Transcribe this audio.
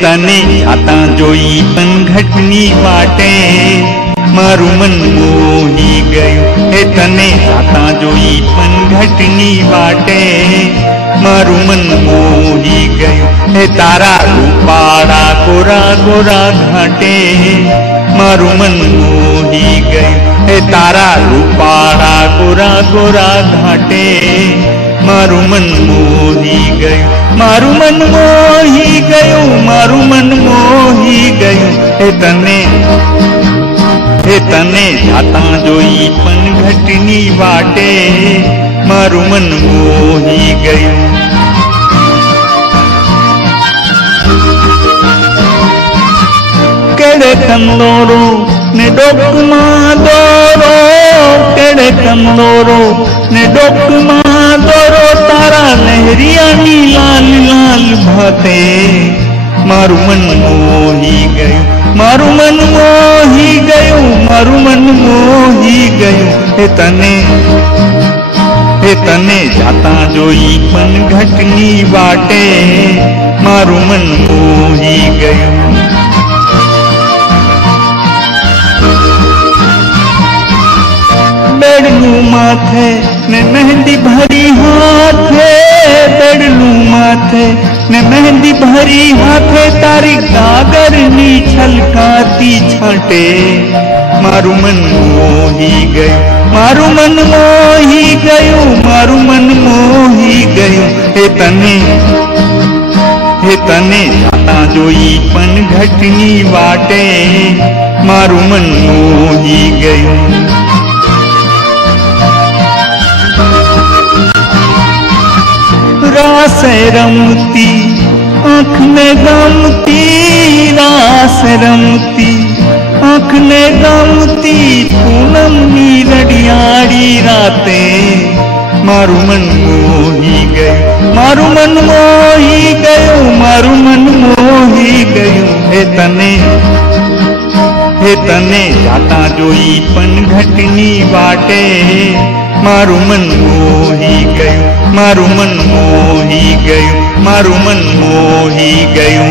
तने जाता जोई पण घटनी वाटे मारू मन मोही गयो। तने जाता जोई पण घटनी वाटे मारू मन मोही गयो। तारा रूपाड़ा गोरा गोरा घाटे मारू मन मोही गयो। तारा रूपाड़ा गोरा गोरा घाटे मारू मन मोही गयो। मारू मन मोही गयो, मारू मन मोही गयो। तने जाता जोई पण घटनी वाटे मारू मन मोही गयो। केड़े कमलोरो ने डोकमा दोरो, केड़े कमलोरो ने डोकमा दोरो। तारा लहरियानी लाल लाल भाते मारू मन मोही गयो, मारू मन मोही गयो, मारू मन मोही गयो। तने जाता जोई पण घटनी वाटे मारू मन मोही गयो। बेड़लू माथे ने मेहंदी भरी हाथे, बेड़लू माथे ने मेहंदी भरी हाथे। तारी गागर नी छलकाती छाटे मारू मन मोही गयो, मारू मन मोही गयो, मारू मन मोही गयो। तने जाता जोई पण घटनी वाटे मारू मन मोही गयो। रास रमती आँख में गमती, रास रमती आँख में गमती। पूनम नी रडियाड़ी राते मारू मन मोही गयो, मारू मन मोही गयो, मारू मन मोही गयो। तने जाता जोई पण घटनी वाटे मारू मन मोही गयो, मारू मन मोही गयो, मारू मन मोही गयो।